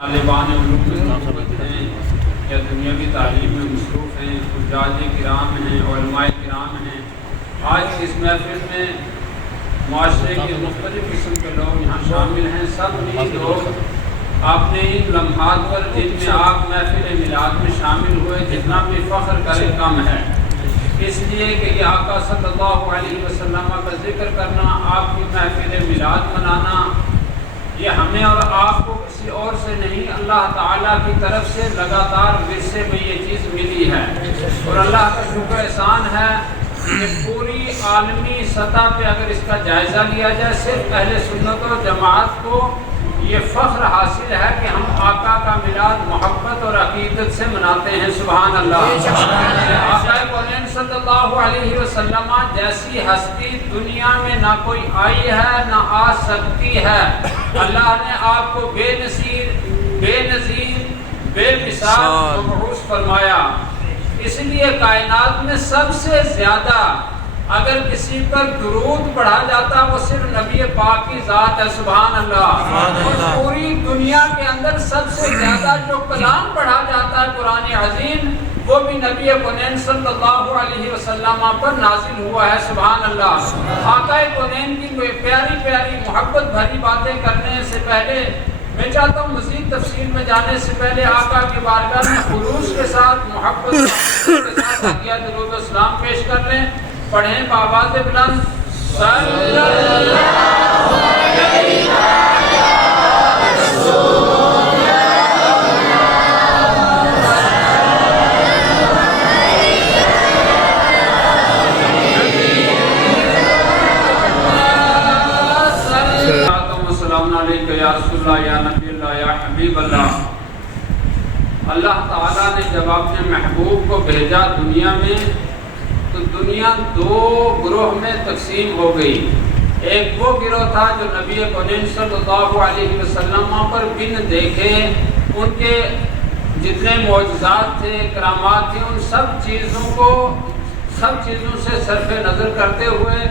طالبان علوم میں مربوط ہیں یا دنیاوی تعلیم میں مصروف ہیں، حجاج کرام ہیں، علماء کرام ہیں، آج اس محفل میں معاشرے کے مختلف قسم کے لوگ یہاں شامل ہیں۔ سب بھی لوگ اپنے ان لمحات پر جن میں آپ محفل میلاد میں شامل ہوئے جتنا بھی فخر کرے کم ہے، اس لیے کہ یہ آقا صلی اللہ علیہ وسلم کا ذکر کرنا، آپ کی محفل میلاد منانا، یہ ہمیں اور آپ کو کسی اور سے نہیں، اللہ تعالیٰ کی طرف سے لگاتار ورثے میں یہ چیز ملی ہے۔ اور اللہ کا شکر احسان ہے کہ پوری عالمی سطح پہ اگر اس کا جائزہ لیا جائے، صرف اہل سنت و جماعت کو یہ فخر حاصل ہے کہ ہم آقا کا میلاد محبت اور عقیدت سے مناتے ہیں۔ سبحان اللہ۔ آقا کونین صلی اللہ علیہ وسلم جیسی ہستی دنیا میں نہ کوئی آئی ہے نہ آ سکتی ہے۔ اللہ نے آپ کو بے نظیر، بے نظیر، بے مثال مبعوث فرمایا۔ اس لیے کائنات میں سب سے زیادہ اگر کسی پر درود پڑھا جاتا وہ صرف نبی پاک کی ذات ہے۔ سبحان اللہ۔ اور پوری دنیا کے اندر سب سے زیادہ جو کلام پڑھا جاتا ہے قرآن عظیم، وہ بھی نبی کونین صلی اللہ علیہ وسلم پر نازل ہوا ہے۔ سبحان اللہ۔ آقا کونین کی پیاری پیاری محبت بھری باتیں کرنے سے پہلے میں چاہتا ہوں مزید تفصیل میں جانے سے پہلے آقا کی بارگاہ میں خلوص کے ساتھ، محبت کے ساتھ عطیہ درود و سلام پیش کر لیں۔ پڑھیں بآواز بلند، صلی اللہ علیہ وسلم یا رسول اللہ یا نبی اللہ یا حبیب اللہ۔ اللہ تعالیٰ نے جب اپنے محبوب کو بھیجا دنیا میں تو دنیا دو گروہ میں تقسیم ہو گئی۔ ایک وہ گروہ تھا جو نبی کونین صلی اللہ علیہ وسلم پر بن دیکھے ان کے جتنے معجزات تھے، کرامات تھے، ان سب چیزوں سے صرف نظر کرتے ہوئے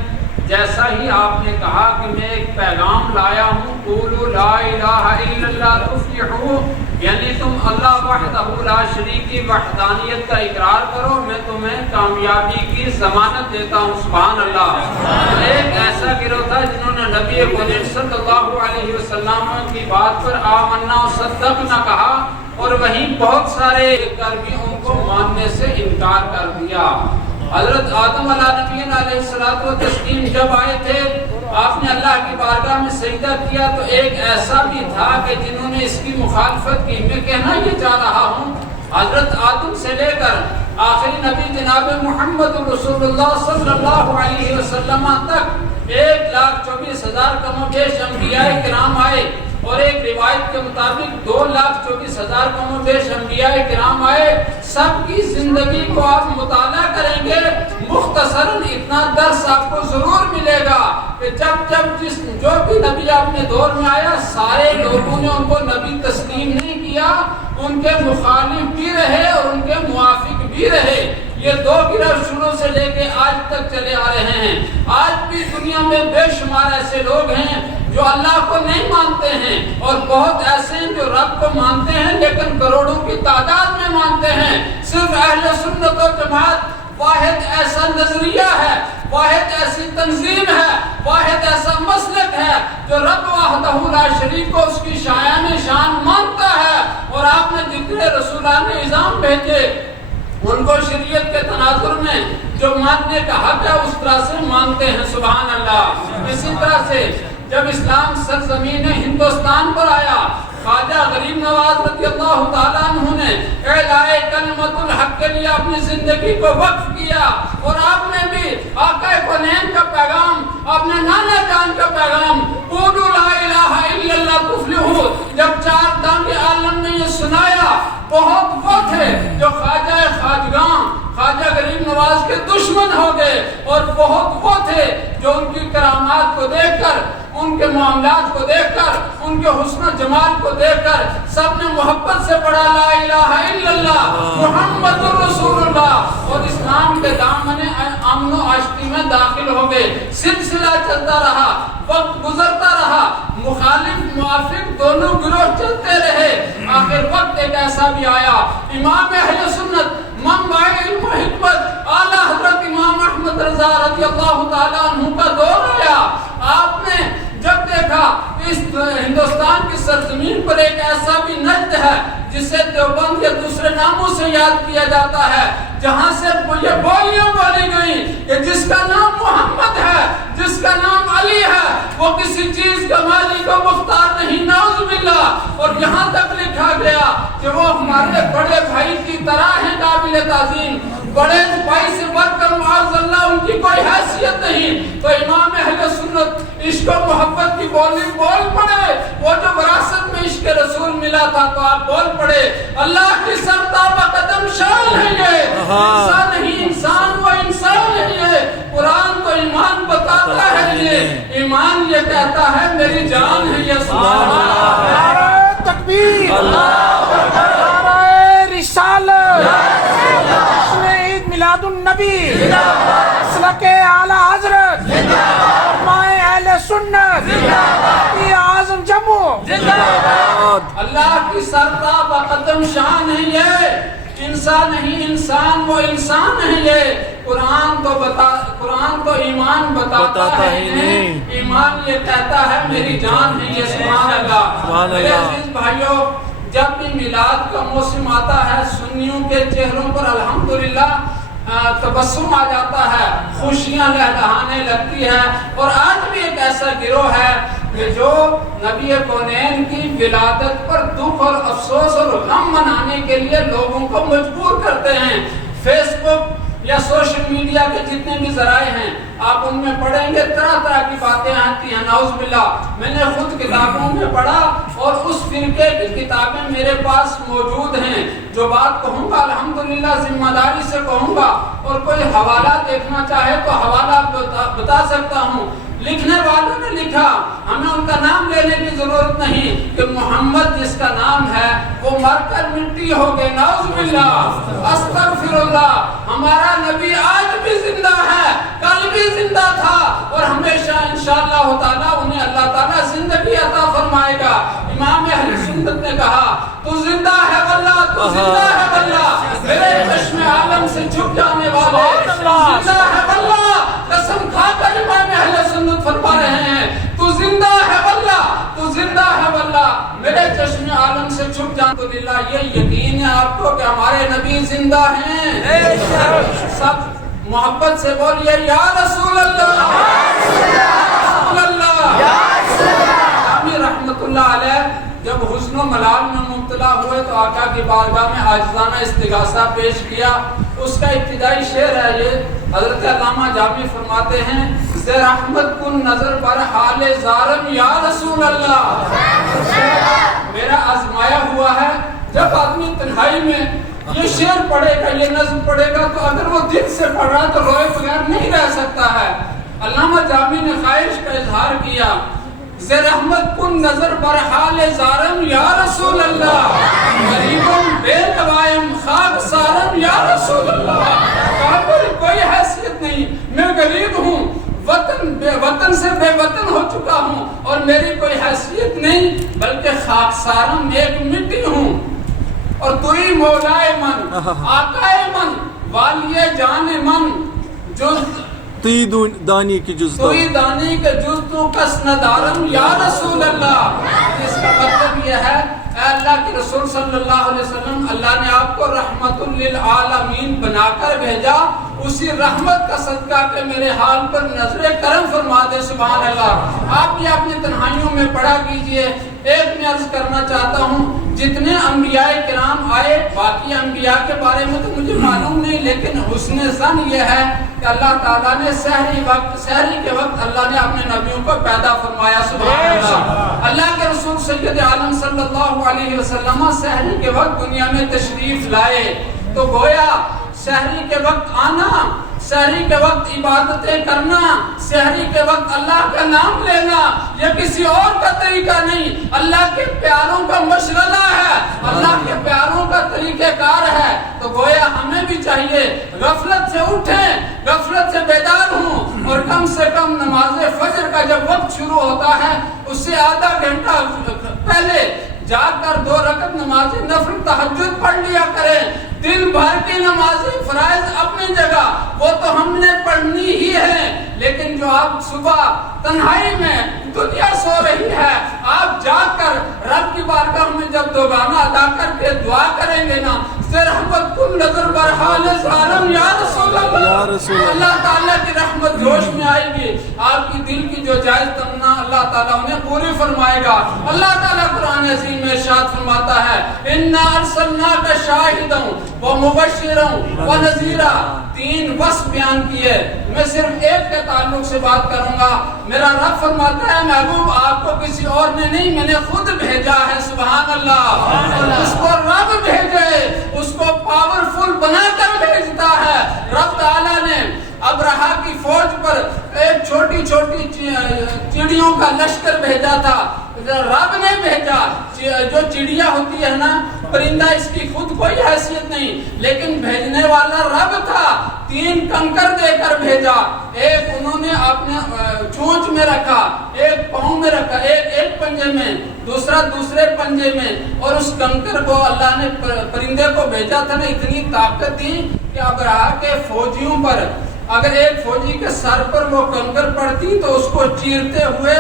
جیسا ہی آپ نے کہا کہ میں ایک پیغام لایا ہوں، قولوا لا الہ الا اللہ تفلحوا، یعنی تم اللہ وحدہ لا شریک کی وحدانیت کا اقرار کرو، میں تمہیں کامیابی کی ضمانت دیتا ہوں۔ سبحان اللہ۔ ایک ایسا گروہ تھا جنہوں نے نبی کونین صلی اللہ علیہ وسلم کی بات پر آمنا و صدقنا کہا، اور وہیں بہت سارے کر بھی ان کو ماننے سے انکار کر دیا۔ حضرت آدم علیہ نبی علیہ الصلوۃ والتسلیم جب آئے تھے، آپ نے اللہ کی بارگاہ میں سجدہ کیا تو ایک ایسا بھی تھا کہ جنہوں نے اس کی مخالفت کی۔ میں کہنا یہ چاہ رہا ہوں حضرت آدم سے لے کر آخری نبی جناب محمد رسول اللہ صلی اللہ علیہ وسلم تک 1,24,000 کم و بیش انبیاء کرام آئے، اور ایک روایت کے مطابق 2,24,000 کم و بیش انبیاء کرام آئے۔ سب کی زندگی کو آپ مطالعہ کریں گے، مختصراً اتنا درس آپ کو ضرور ملے گا کہ جو بھی نبی اپنے دور میں آیا، سارے لوگوں نے ان کو نبی تسلیم نہیں کیا، ان کے مخالف بھی رہے اور ان کے موافق بھی رہے۔ یہ دو گروہ شروع سے لے کے آج تک چلے آ رہے ہیں۔ آج بھی دنیا میں بے شمار ایسے لوگ ہیں جو اللہ کو نہیں مانتے ہیں، اور بہت ایسے ہیں جو رب کو مانتے ہیں لیکن کروڑوں کی تعداد میں مانتے ہیں۔ صرف اہل سنت و جماعت واحد ایسا نظریہ ہے، واحد ایسی تنظیم ہے، واحد ایسا مسلک ہے جو رب وحدہ لا شریک کو اس کی شان مانتا ہے، اور آپ نے جتنے رسولان نظام بھیجے ان کو شریعت کے تناظر میں جو ماننے کا حق ہے اس طرح سے مانتے ہیں۔ سبحان اللہ۔ اسی طرح سے جب اسلام سرزمین ہندوستان پر آیا، خواجہ غریب نواز رضی اللہ تعالیٰ عنہ نے اعلاء کلمت الحق کے لیے اپنی زندگی کو وقف کیا، اور آپ نے بھی آقا کونین کا پیغام، اپنے نانا جان کا پیغام، قولوا لا الہ الا اللہ تفلحوا، جب چار دانگ عالم نے یہ سنایا، بہت وہ تھے جو خواجہ خواجگاں، خواجہ غریب نواز کے دشمن ہو گئے، اور بہت وہ تھے جو ان کی کرامات کو دیکھ کر، ان کے معاملات کو دیکھ کر، ان کے حسن و جمال کو دیکھ کر سب نے محبت سے پڑھا لا الہ الا اللہ محمد رسول اللہ، اور اسلام کے دامن امن و آشتی میں داخل ہو گئے۔ سلسلہ چلتا رہا، وقت گزرتا رہا، مخالف موافق دونوں گروہ چلتے رہے، آخر وقت ایک ایسا بھی آیا، امام اہل سنت منبع علم و حکمت اعلیٰ حضرت امام احمد رضا رضی اللہ تعالیٰ عنہ کا دور آیا، آپ نے جب دیکھا اس ہندوستان کی سرزمین پر ایک ایسا بھی نجد ہے جسے دیوبند یا دوسرے ناموں سے یاد کیا جاتا ہے، جہاں سے یہ بولیاں بولی گئی کہ جس کا نام محمد ہے، جس کا نام علی ہے، وہ کسی چیز کا مالک و مختار نہیں، نعوذ باللہ، اور یہاں تک لکھا گیا کہ وہ ہمارے بڑے بھائی کی طرح ہیں، قابل تعظیم، بڑے بھائی سے بڑھ کر معاذ اللہ ان کی کوئی حیثیت نہیں۔ تو امام اہل سنت عشق و محبت کی بولی بول پڑے، وہ جو وراثت میں عشق رسول ملا تھا تو آپ بول پڑے، اللہ کی سرتابہ قدم شان ہے یہ، انسان نہیں انسان، وہ انسان نہیں ہے، قرآن تو ایمان بتاتا ہے، یہ ایمان یہ کہتا ہے میری جان ہے یہ، سبحان اللہ، نعرہ تکبیر، نعرہ رسالت، جشن عید میلاد النبی، مسلک اعلیٰ حضرت، علماء اہل سنت، مفتی اعظم جموں، اللہ کی سرتابہ قدم شان ہے یہ، انسان نہیں انسان، وہ انسان ہے یہ، قرآن تو ایمان بتاتا ہے نہیں، ایمان یہ کہتا ہے میری جان ہے یہ، سبحان اللہ۔ میرے عزیز بھائیوں، جب بھی میلاد کا موسم آتا ہے سنیوں کے چہروں پر الحمدللہ تبسم آ جاتا ہے، خوشیاں لہلہانے لگتی ہیں، اور آج بھی ایک ایسا گروہ ہے کہ جو نبی کونین کی ولادت پر دکھ اور افسوس اور غم منانے کے لیے لوگوں کو مجبور کرتے ہیں۔ فیس بک یا سوشل میڈیا کے جتنے بھی ذرائع ہیں آپ ان میں پڑھیں گے طرح طرح کی باتیں آتی ہیں، نعوذ باللہ۔ میں نے خود کتابوں میں پڑھا اور اس فرقے کی کتابیں میرے پاس موجود ہیں، جو بات کہوں گا الحمدللہ ذمہ داری سے کہوں گا، اور کوئی حوالہ دیکھنا چاہے تو حوالہ بتا سکتا ہوں۔ لکھنے والوں نے لکھا، ہمیں ان کا نام لینے کی ضرورت نہیں، کہ محمد جس کا نام ہے وہ مر کر مٹی ہو گئے، نعوذ باللہ، استغفر اللہ، ہمارا نبی آج بھی زندہ ہے، کل بھی زندہ تھا، اور ہمیشہ انشاءاللہ تعالیٰ انہیں اللہ تعالیٰ زندگی عطا فرمائے گا۔ امام اہل سنت نے کہا تو زندہ ہے واللہ، تو زندہ ہے واللہ، میرے چشم عالم سے چھپ جانے والے، زندہ ہے واللہ، قسم کھا کر امام اہل سنت فرما رہے ہیں، تو زندہ ہے واللہ، تو زندہ ہے واللہ، میرے چشم عالم سے چھپ جانے تو للہ، یہ یقین ہے آپ کو کہ ہمارے نبی زندہ ہیں۔ سب محبت سے بولیے یا رسول اللہ، رسول اللہ، امیر رحمت اللہ علیہ جب حزن و ملال میں مبتلا ہوئے تو آقا کی بارگاہ میں عاجزانہ استغاثہ پیش کیا۔ اس کا ابتدائی شعر ہے یہ، حضرت علامہ جامی فرماتے ہیں، زِ رحمت کن نظر بر حال زارم یا رسول اللہ، میرا آزمایا ہوا ہے۔ جب آدمی تنہائی میں یہ شعر پڑھے گا، یہ نظم پڑھے گا، تو اگر وہ دل سے پڑھ رہا تو روئے بغیر نہیں رہ سکتا ہے۔ علامہ جامی نے خواہش کا اظہار کیا، زِ رحمت کن نظر بر حال زارم یا رسول اللہ، غریبم بے نوائم خاک سارم یا رسول اللہ، کوئی حیثیت نہیں، میں غریب ہوں، وطن سے بے وطن ہو چکا ہوں، اور میری کوئی حیثیت نہیں، بلکہ خاک سارم ایک مٹی ہوں، اور توئی مولائے من، آقائے من، والیے جان من، توئی دانی کی جز توئی دانی کے جز تو کس ندارم یا رسول اللہ۔ اس کا مطلب یہ ہے، اے اللہ کے رسول صلی اللہ علیہ وسلم، اللہ نے آپ کو رحمت للعالمین بنا کر بھیجا، اسی رحمت کا صدقہ کہ میرے حال پر نظر کرم فرما دے، سبحان اللہ۔ آپ یہ اپنی تنہائیوں میں پڑھا کیجئے۔ ایک میں عرض کرنا چاہتا ہوں، جتنے انبیاء کرام آئے، باقی انبیاء کے بارے میں تو مجھے معلوم نہیں، لیکن حسن ظن یہ ہے کہ اللہ تعالیٰ نے سحری کے وقت اللہ نے اپنے نبیوں کو پیدا فرمایا، سبحان اللہ۔ اللہ کے رسول سید عالم صلی اللہ علیہ وسلم سحری کے وقت دنیا میں تشریف لائے، تو گویا سحری کے وقت آنا، سحری کے وقت عبادتیں کرنا، سحری کے وقت اللہ کا نام لینا، یہ کسی اور کا طریقہ نہیں، اللہ کے پیاروں کا مشغلہ ہے، اللہ کے پیاروں کا طریقہ کار ہے۔ تو گویا ہمیں بھی چاہیے غفلت سے اٹھیں، غفلت سے بیدار ہوں، اور کم سے کم نماز فجر کا جب وقت شروع ہوتا ہے اس سے آدھا گھنٹہ پہلے جا کر 2 رکعت نماز نفل تہجد پڑھ لیا کریں. دن بھر کی نمازیں فرائض اپنی جگہ وہ تو ہم نے پڑھنی ہی ہے، لیکن جو آپ صبح تنہائی میں دنیا سو رہی ہے آپ جا کر رب کی بارگاہ میں جب دوگانہ ادا کر کے دعا کریں گے نا، رحمت کن نظر برحال ظالم یا رسول اللہ، اللہ تعالیٰ کی رحمت جوش میں آئے گی. آپ کی دل کی جو جائز تمنا اللہ تعالیٰ انہیں پوری فرمائے گا. اللہ تعالیٰ قرآن عظیم میں ارشاد فرماتا ہے اِنَّا أَرْسَلْنَاكَ شَاهِدًا وَمُبَشِّرًا وَنَذِيرًا. 3 وصف بیان کیے، میں صرف ایک کے تعلق سے بات کروں گا. میرا رب فرماتا ہے محبوب آپ کو کسی اور نے نہیں، میں نے خود بھیجا ہے. سبحان اللہ. اس کو رب بھیجے، اس کو پاورفل بنا کر بھیجتا ہے. رب تعالیٰ نے ابرہا کی فوج پر ایک چھوٹی چھوٹی چڑیوں کا لشکر بھیجا تھا. رب نے بھیجا. جو چڑیا ہوتی ہے نا پرندہ، اس کی خود کوئی حیثیت نہیں، لیکن بھیجنے والا رب تھا. 3 کنکر دے کر بھیجا. ایک انہوں نے اپنے چونچ میں رکھا، ایک پاؤں میں رکھا، ایک پنجے میں، دوسرا دوسرے پنجے میں. اور اس کنکر کو اللہ نے پرندے کو بھیجا تھا نا، اتنی طاقت دی کہ ابرہا کے فوجیوں پر اگر ایک فوجی کے سر پر وہ کنکر پڑتی تو اس کو چیرتے ہوئے،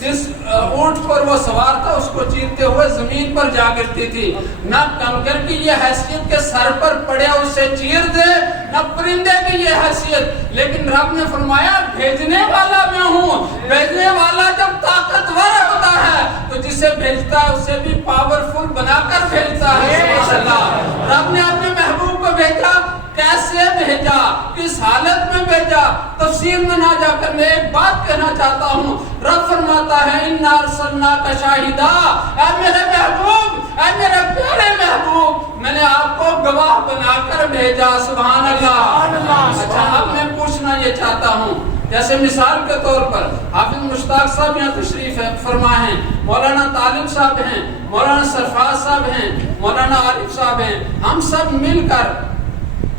جس اونٹ پر وہ سوار تھا اس کو چیرتے ہوئے زمین پر جا گرتی تھی. نہ کنکر کی یہ حیثیت کہ سر پر پڑے اسے چیر دے، نہ پرندے کی یہ حیثیت. لیکن رب نے فرمایا بھیجنے والا میں ہوں. بھیجنے والا جب طاقتور ہوتا ہے تو جسے بھیجتا ہے اسے بھی پاورفل بنا کر بھیجتا ہے. سبحان اللہ. رب نے اپنے محبوب کو بھیجا. کیسے بھیجا، کس حالت میں بھیجا، تفسیر میں نہ جا کر میں ایک بات کہنا چاہتا ہوں. رب فرماتا ہے اِنَّا أَرْسَلْنَاكَ شَاهِدًا. اے میرے محبوب، اے میرے پیارے محبوب، میں نے آپ کو گواہ بنا کر بھیجا. سبحان اللہ. اچھا اب میں پوچھنا یہ چاہتا ہوں، جیسے مثال کے طور پر حافظ مشتاق صاحب یہاں تشریف فرما ہیں، مولانا طالب صاحب ہیں، مولانا سرفراز صاحب ہیں، مولانا عارف صاحب ہیں. ہم سب مل کر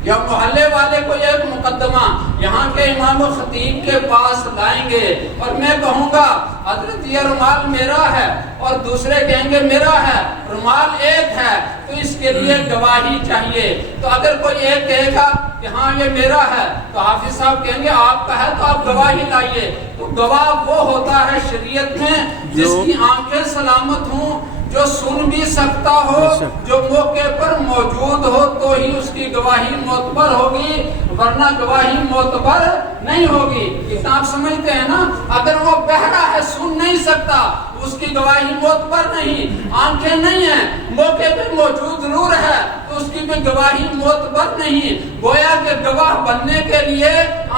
یا محلے والے کو ایک مقدمہ یہاں کے امام و خطیب کے پاس لائیں گے اور میں کہوں گا حضرت یہ رومال میرا ہے، اور دوسرے کہیں گے میرا ہے. رومال ایک ہے تو اس کے لیے گواہی چاہیے. تو اگر کوئی ایک کہے گا کہ ہاں یہ میرا ہے تو حافظ صاحب کہیں گے آپ کا ہے تو آپ گواہی لائیے. تو گواہ وہ ہوتا ہے شریعت میں جس کی آنکھیں سلامت ہوں، جو سن بھی سکتا ہو، جو موقع پر موجود ہو تو ہی اس کی گواہی معتبر ہوگی، ورنہ گواہی معتبر نہیں ہوگی. اتنا آپ سمجھتے ہیں نا. اگر وہ بہرا ہے، سن نہیں سکتا، اس کی گواہی معتبر نہیں. آنکھیں نہیں ہیں، موقع پہ موجود ضرور ہے تو اس کی بھی گواہی معتبر نہیں. گویا کہ گواہ بننے کے لیے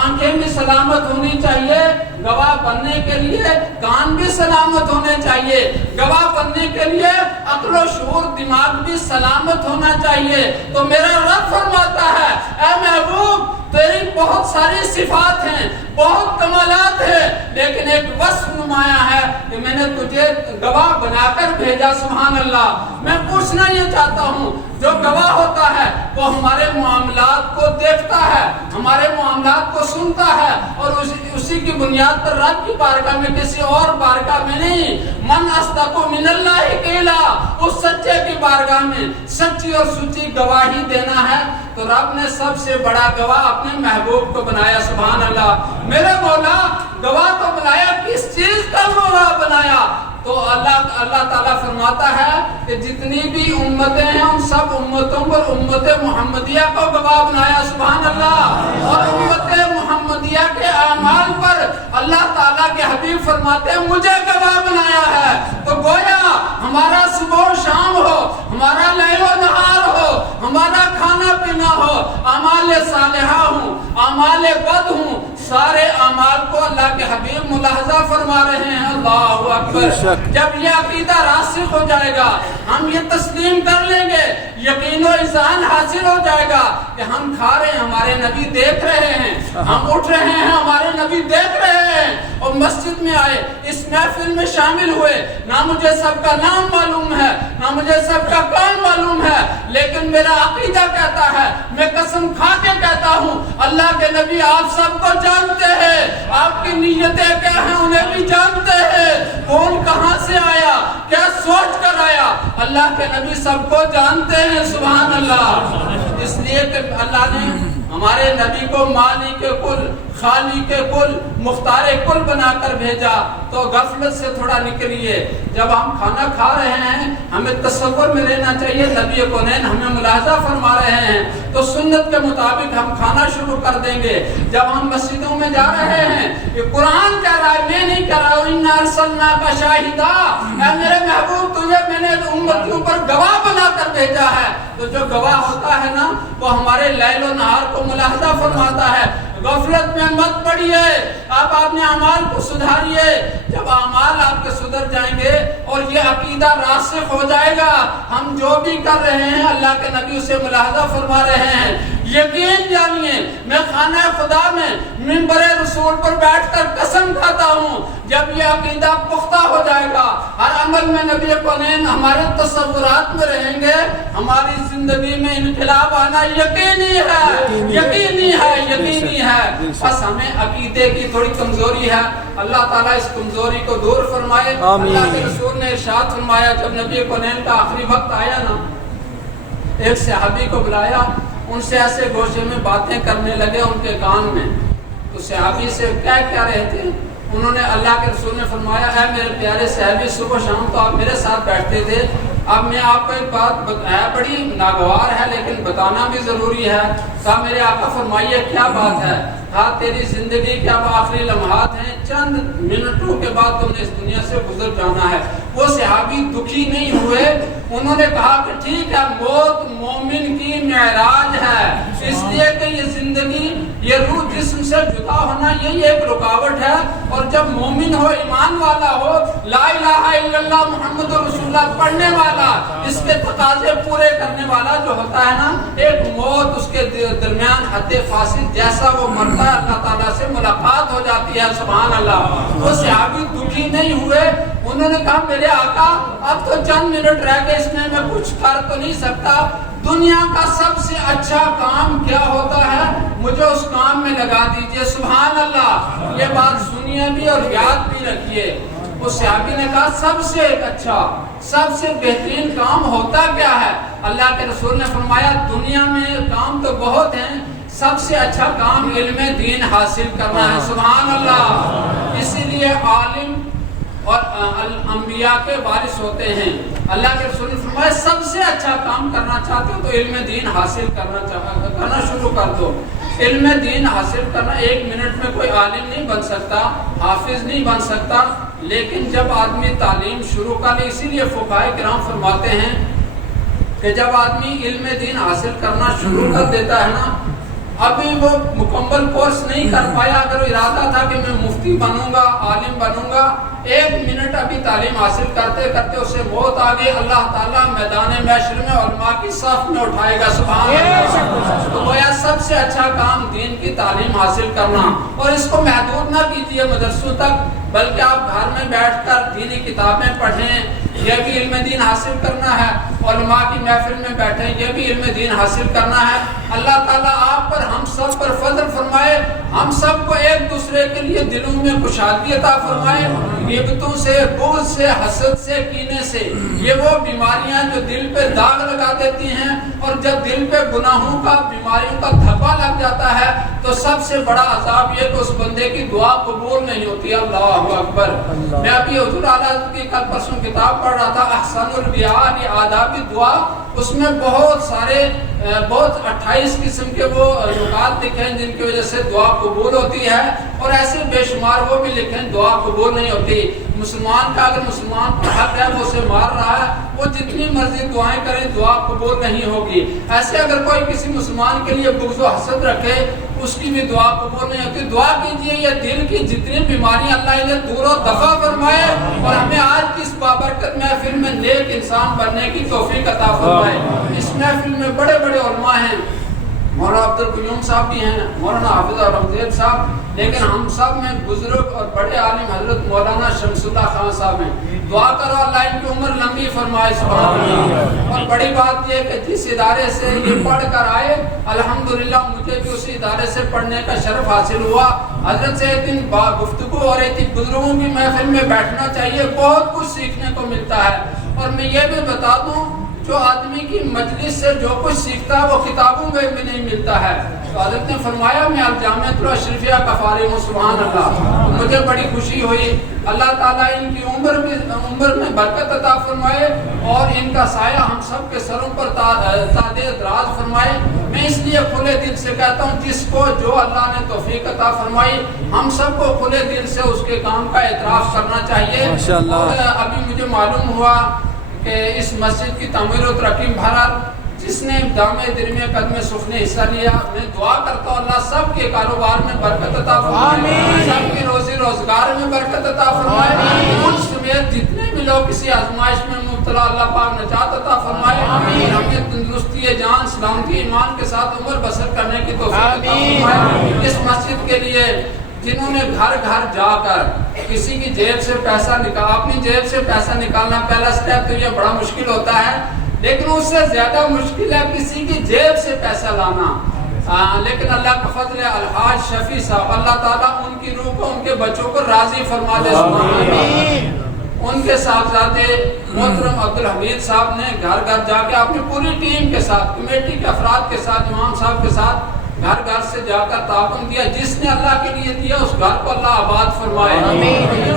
آنکھیں بھی سلامت ہونی چاہیے، گواہ بننے کے لیے کان بھی سلامت ہونے چاہیے، گواہ بننے کے لیے عقل و شعور دماغ بھی سلامت ہونا چاہیے. تو میرا رب فرماتا ہے اے محبوب تیری بہت ساری صفات ہیں، بہت کمالات ہیں، لیکن ایک وصف نمایاں ہے کہ میں نے تجھے گواہ بنا کر بھیجا. سبحان اللہ. میں پوچھنا یہ چاہتا ہوں، جو گواہ ہوتا ہے وہ ہمارے معاملات کو دیکھتا ہے، ہمارے معاملات کو سنتا ہے، اور اسی کی بنیاد پر رب کی بارگاہ میں، کسی اور بارگاہ میں نہیں. من اصدق من اللہ قیلا، اس سچے کی بارگاہ میں سچی اور سچی گواہی دینا ہے. تو رب نے سب سے بڑا گواہ اپنے محبوب کو بنایا. سبحان اللہ. میرے مولا گواہ تو بنایا، کس چیز کا گواہ بنایا؟ تو اللہ تعالیٰ فرماتا ہے کہ جتنی بھی امتیں ہیں ان سب امتوں پر امت محمدیہ کو گواہ بنایا. سبحان اللہ. اور امت محمدیہ کے اعمال پر اللہ تعالیٰ کے حبیب فرماتے ہیں مجھے گواہ بنایا ہے. تو گویا ہمارا صبح و شام ہو، ہمارا لیل و نہار ہو، ہمارا کھانا پینا ہو، اعمال صالحہ ہوں، اعمال بد ہوں، سارے اعمال کو اللہ کے حبیب ملاحظہ فرما رہے ہیں. اللہ اکبر. جب یہ عقیدہ راسخ ہو جائے گا، ہم یہ تسلیم کر لیں گے، یقین و اذعان حاصل ہو جائے گا کہ ہم کھا رہے ہیں ہمارے نبی دیکھ رہے ہیں، ہم اٹھ رہے ہیں ہمارے نبی دیکھ رہے ہیں. اور مسجد میں آئے، اس محفل میں شامل ہوئے، نہ مجھے سب کا نام معلوم ہے، نہ مجھے سب کا کام معلوم ہے، لیکن میرا عقیدہ کہتا ہے، میں قسم کھا کے کہتا ہوں، اللہ کے نبی آپ سب کو جانتے ہیں، آپ کی نیتیں کیا ہیں انہیں بھی جانتے ہیں، کون کہاں سے آیا، کیا سوچ کر آیا، اللہ کے نبی سب کو جانتے ہیں، سبحان اللہ۔ اس لیے کہ اللہ نے ہمارے نبی کو مالک کل، خالق کل، مختار کل بنا کر بھیجا۔ تو غفلت سے تھوڑا نکلیے، جب ہم کھانا کھا رہے ہیں ہمیں تصور میں لینا چاہیے نبی کونین ہمیں ملاحظہ فرما رہے ہیں، تو سنت کے مطابق ہم کھانا شروع کر دیں گے۔ جب ہم مسجدوں میں جا رہے ہیں، یہ قرآن کہہ رہا ہے، میں نہیں کہہ رہا ہوں، اِنَّا أَرْسَلْنَاكَ شَاهِدًا، اے میرے محبوب تجھے میں نے امتیوں پر گواہ بنا کر بھیجا ہے۔ تو جو گواہ ہوتا ہے نا وہ ہمارے لیل و نہار کو ملاحظہ فرماتا ہے۔ غفلت میں مت پڑیے، آپ اپنے اعمال کو سدھاریے۔ جب اعمال آپ کے سدھر جائیں گے اور یہ عقیدہ راسخ ہو جائے گا، ہم جو بھی کر رہے ہیں اللہ کے نبی اسے ملاحظہ فرما رہے ہیں۔ یقین جانیے میں خانہ خدا میں منبر رسول پر بیٹھ کر قسم کھاتا ہوں، جب یہ عقیدہ پختہ ہو جائے گا، ہر عمل میں نبی کونین ہمارے تصورات میں رہیں گے، ہماری زندگی میں انقلاب آنا یقینی ہے، یقینی ہے، یقینی ہے۔ بس ہمیں عقیدے کی تھوڑی کمزوری ہے، اللہ تعالیٰ اس کمزوری کو دور فرمائے۔ اللہ کے رسول نے ارشاد فرمایا، جب نبی کونین کا آخری وقت آیا نا، ایک صحابی کو بلایا، ان سے ایسے گوشے میں باتیں کرنے لگے ان کے کان میں۔ تو صحابی سے کیا رہے تھے؟ انہوں نے اللہ کے رسول نے فرمایا، اے میرے پیارے صحابی، صبح شام تو آپ میرے ساتھ بیٹھتے تھے، اب میں آپ کو ایک بات ہے بڑی ناگوار ہے لیکن بتانا بھی ضروری ہے۔ کہا میرے آقا فرمائیے کیا بات ہے؟ کہا تیری زندگی کے اب آخری لمحات ہیں، چند منٹوں کے بعد تم نے اس دنیا سے گزر جانا ہے۔ وہ صحابی دکھی نہیں ہوئے، انہوں نے کہا کہ ٹھیک ہے، موت مومن کی معراج ہے، اس لیے کہ یہ زندگی، یہ روح جسم سے جدا ہونا یہی ایک رکاوٹ ہے، اور جب مومن ہو، ایمان والا ہو، لا الہ الا اللہ محمد رسول اللہ پڑھنے والا، اس کے تقاضے پورے کرنے والا جو ہوتا ہے نا، ایک موت اس کے درمیان حد فاصل جیسا وہ مرتا ہے، اللہ تعالیٰ سے ملاقات ہو جاتی ہے، سبحان اللہ۔ وہ صحابی دکھی نہیں ہوئے، انہوں نے کہا میرے آقا اب تو چند منٹ رہ گئے، اس میں کچھ کر تو نہیں سکتا، دنیا کا سب سے اچھا کام کیا ہوتا ہے مجھے اس کام میں لگا دیجئے، سبحان اللہ۔ یہ بات سنیے بھی اور یاد بھی رکھیے۔ اس صحابی نے کہا سب سے ایک اچھا، سب سے بہترین کام ہوتا کیا ہے؟ اللہ کے رسول نے فرمایا دنیا میں کام تو بہت ہیں، سب سے اچھا کام علم دین حاصل کرنا ہے، سبحان اللہ۔ اسی لیے عالم اور انبیاء کے وارث ہوتے ہیں۔ اللہ کے رسول نے فرمایا سب سے اچھا کام کرنا چاہتے ہو تو علم دین حاصل کرنا شروع کر دو۔ علم دین حاصل کرنا، ایک منٹ میں کوئی عالم نہیں بن سکتا، حافظ نہیں بن سکتا، لیکن جب آدمی تعلیم شروع کر لے، اسی لیے فقہاء کرام فرماتے ہیں کہ جب آدمی علم دین حاصل کرنا شروع کر دیتا ہے نا، ابھی وہ مکمل کورس نہیں کر پایا، اگر وہ ارادہ تھا کہ میں مفتی بنوں گا، عالم بنوں گا، ایک منٹ ابھی تعلیم حاصل کرتے کرتے اسے موت آ گئی، اللہ تعالیٰ میدان محشر میں علماء کی صف میں اٹھائے گا، سبحان اللہ۔ تو گویا سب سے اچھا کام دین کی تعلیم حاصل کرنا، اور اس کو محدود نہ کیجیے مدرسوں تک، بلکہ آپ گھر میں بیٹھ کر دینی کتابیں پڑھیں، یہ بھی علم دین حاصل کرنا ہے، علماء کی محفل میں بیٹھیں، یہ بھی علم دین حاصل کرنا ہے۔ اللہ تعالیٰ آپ پر، ہم سب پر فضل فرمائے، ہم سب کو ایک دوسرے کے لیے دلوں میں خوشحالی عطا فرمائے، غیبتوں سے، بغض سے، حسد سے، کینے سے، یہ وہ بیماریاں جو دل پہ داغ لگا دیتی ہیں، اور جب دل پہ گناہوں کا، بیماریوں کا دھبا لگ جاتا ہے تو سب سے بڑا عذاب یہ کہ اس بندے کی دعا قبول نہیں ہوتی۔ اللہ اکبر۔ میں ابھی حضور اعلیٰ کی کل پرسوں کتاب پڑھ رہا تھا، احسن البیان آداب دعا، اس میں بہت سارے 28 قسم کے وہ نکات لکھے ہیں جن کی وجہ سے دعا قبول ہوتی ہے، اور ایسے بے شمار وہ بھی لکھے ہیں دعا قبول نہیں ہوتی۔ مسلمان کا اگر مسلمان پر حق ہے وہ اسے مار رہا ہے، وہ جتنی مرضی دعائیں کریں دعا قبول نہیں ہوگی۔ ایسے اگر کوئی کسی مسلمان کے لیے بغض و حسد رکھے اس کی بھی دعا قبول نہیں ہوتی۔ دعا کیجئے یہ دل کی جتنی بیماریاں اللہ انہیں دور و دفع فرمائے، اور ہمیں آج کی اس بابرکت محفل میں نیک انسان بننے کی توفیق عطا فرمائے۔ اس محفل میں بڑے بڑے علماء ہیں، مولانا عبد القیوم صاحب بھی ہیں, مولانا حافظ اور رمضیب صاحب, لیکن ہم سب میں بزرگ اور بڑے عالم حضرت مولانا شمس اللہ خان صاحب ہیں. دعا کرو اللہ ان کی عمر لمبی فرمائے, سبحان اللہ. اور بڑی بات یہ کہ جس ادارے سے یہ پڑھ کر آئے, الحمدللہ مجھے بھی اسی ادارے سے پڑھنے کا شرف حاصل ہوا. حضرت سے ایک دن گفتگو اور ایک بزرگوں کی محفل میں بیٹھنا چاہیے, بہت کچھ سیکھنے کو ملتا ہے. اور میں یہ بھی بتا دوں, جو آدمی کی مجلس سے جو کچھ سیکھتا ہے وہ کتابوں میں بھی نہیں ملتا ہے. تو حضرت نے فرمایا میں الجامعۃ الاشرفیہ کا فارغ ہوں, سبحان اللہ. مجھے بڑی خوشی ہوئی. اللہ تعالیٰ ان کی عمر میں برکت عطا فرمائے اور ان کا سایہ ہم سب کے سروں پر تادے دراز فرمائے. میں اس لیے کھلے دل سے کہتا ہوں, جس کو جو اللہ نے توفیق عطا فرمائی, ہم سب کو کھلے دل سے اس کے کام کا اعتراف کرنا چاہیے. اور ابھی مجھے معلوم ہوا کہ اس مسجد کی تعمیر و ترقی بھارت جس نے دامے درمے قدم سخن نے حصہ لیا, میں دعا کرتا ہوں اللہ سب کے کاروبار میں برکت عطا فرمائے, سب کی روزی روزگار میں برکت عطا فرمائے. ان سمیت جتنے بھی لوگ کسی آزمائش میں مبتلا, اللہ پاک نجات عطا فرمائے. ہمیں تندرستی جان, سلامتی, ایمان کے ساتھ عمر بسر کرنے کی توفیق عطا فرمائے. اس مسجد کے لیے جنہوں نے گھر گھر جا کر کسی کی جیب سے پیسہ اپنی جیب سے پیسہ نکالنا, پہلا سٹیپ تو یہ بڑا مشکل ہوتا ہے, لیکن اس سے زیادہ مشکل ہے کسی کی جیب سے پیسہ لانا. لیکن اللہ کا فضل ہے, الحاج شفیع صاحب, اللہ تعالیٰ ان کی روح کو, ان کے بچوں کو راضی فرما دے. ان کے صاحبزادے محترم عبدالحمید صاحب نے گھر گھر جا کے اپنی پوری ٹیم کے ساتھ, کمیٹی کے افراد کے ساتھ, امام صاحب کے ساتھ گھر گھر سے جا کر تعاون دیا. جس نے اللہ کے لیے دیا اس گھر کو اللہ آباد فرمائے.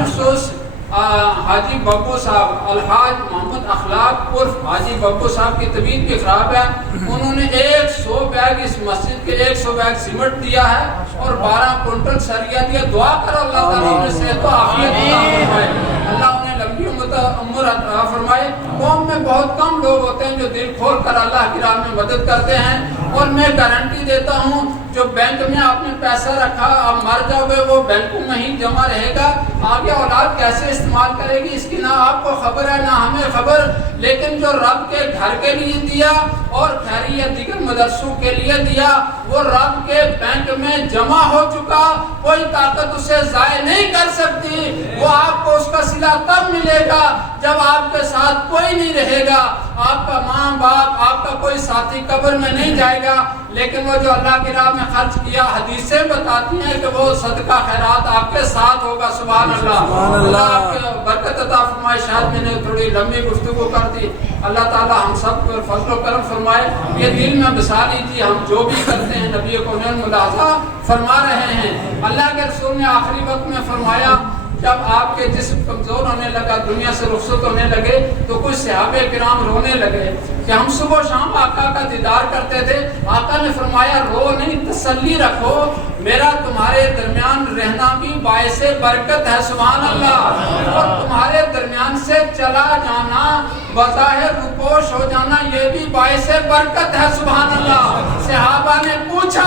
خصوص حاجی ببو صاحب, الحاج محمد اخلاق عرف حاجی ببو صاحب کی طبیعت بھی خراب ہے, انہوں نے 100 بیگ اس مسجد کے 100 بیگ سیمنٹ دیا ہے اور 12 کنٹل سریا دیا. دعا کرو اللہ تعالیٰ انہیں صحت و عافیت عطا فرمائے, اللہ انہیں لمبی عمر عطا فرمائے. قوم میں بہت کم لوگ ہوتے ہیں جو دل کھول کر اللہ کی راہ میں مدد کرتے ہیں, اور میں گارنٹی دیتا ہوں جو بینک میں آپ نے پیسہ رکھا, آپ مر جاؤ گے, وہ بینکوں میں ہی جمع رہے گا. آگے اولاد کیسے استعمال کرے گی اس کی نہ آپ کو خبر ہے نہ ہمیں خبر, لیکن جو رب کے گھر کے لیے دیا اور خیریت دیگر مدرسوں کے لیے دیا, وہ رب کے بینک میں جمع ہو چکا, کوئی طاقت اسے ضائع نہیں کر سکتی. وہ آپ کو اس کا صلہ تب ملے گا جب آپ کے ساتھ کوئی نہیں رہے گا, آپ کا ماں باپ, آپ کا کوئی ساتھی قبر میں نہیں جائے گا, لیکن وہ جو اللہ کی راہ میں خرچ کیا, حدیثیں بتاتی ہیں کہ وہ صدقہ خیرات آپ کے ساتھ ہوگا. سبحان اللہ. اللہ آپ کے برکت عطا فرمائے. شاید میں نے تھوڑی لمبی گفتگو کر دی, اللہ تعالیٰ ہم سب کو فضل و کرم فرمائے. یہ دل میں بسا لیجیے, ہم جو بھی کرتے ہیں نبی کو ملاحظہ فرما رہے ہیں. اللہ کے رسول نے آخری وقت میں فرمایا, جب آپ کے جسم کمزور ہونے لگا, دنیا سے رخصت ہونے لگے, تو کچھ صحابہ کرام رونے لگے کہ ہم صبح و شام آقا کا دیدار کرتے تھے. آقا نے فرمایا رو نہیں, تسلی رکھو, میرا تمہارے درمیان رہنا بھی باعث برکت ہے. سبحان اللہ. اور تمہارے درمیان سے چلا جانا, بظاہر روپوش ہو جانا, یہ بھی باعث برکت ہے. سبحان اللہ. صحابہ نے پوچھا,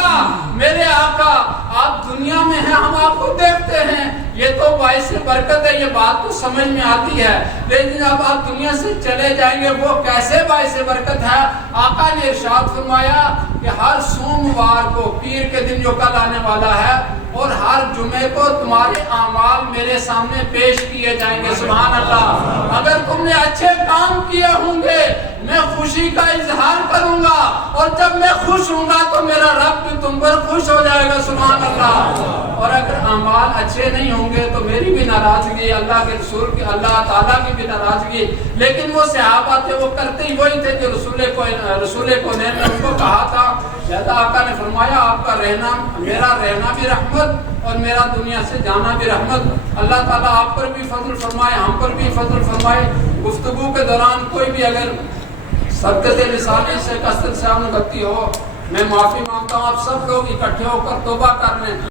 میرے آقا آپ دنیا میں ہیں, ہم آپ کو دیکھتے ہیں, یہ تو باعث برکت ہے, یہ بات تو سمجھ میں آتی ہے, لیکن جب آپ دنیا سے چلے جائیں گے وہ کیسے باعث برکت ہے. آقا نے ارشاد فرمایا کہ ہر سوموار کو, پیر کے دن جو کل آنے والا ہے, اور ہر جمعے کو تمہارے اعمال میرے سامنے پیش کیے جائیں گے. سبحان اللہ. اگر تم نے اچھے کام کیے ہوں گے میں خوشی کا اظہار کروں گا, اور جب میں خوش ہوں گا تو میرا رب بھی تم پر خوش ہو جائے گا. سبحان اللہ. اور اگر اعمال اچھے نہیں ہوں گے تو میری بھی ناراضگی, اللہ کے رسول کی, اللہ تعالیٰ کی بھی ناراضگی. لیکن وہ صحابہ تھے, وہ کرتے ہی وہی تھے جو رسول کو نے ان کو کہا تھا. لہذا آقا نے فرمایا آپ کا رہنا, میرا رہنا بھی رحمت اور میرا دنیا سے جانا بھی رحمت. اللہ تعالیٰ آپ پر بھی فضل فرمائے, ہم پر بھی فضل فرمائے. گفتگو کے دوران کوئی بھی اگر سبقت لسانی سے کثرت سے غلطی ہو, میں معافی مانگتا ہوں. آپ سب لوگ اکٹھے ہو کر توبہ کر لیں.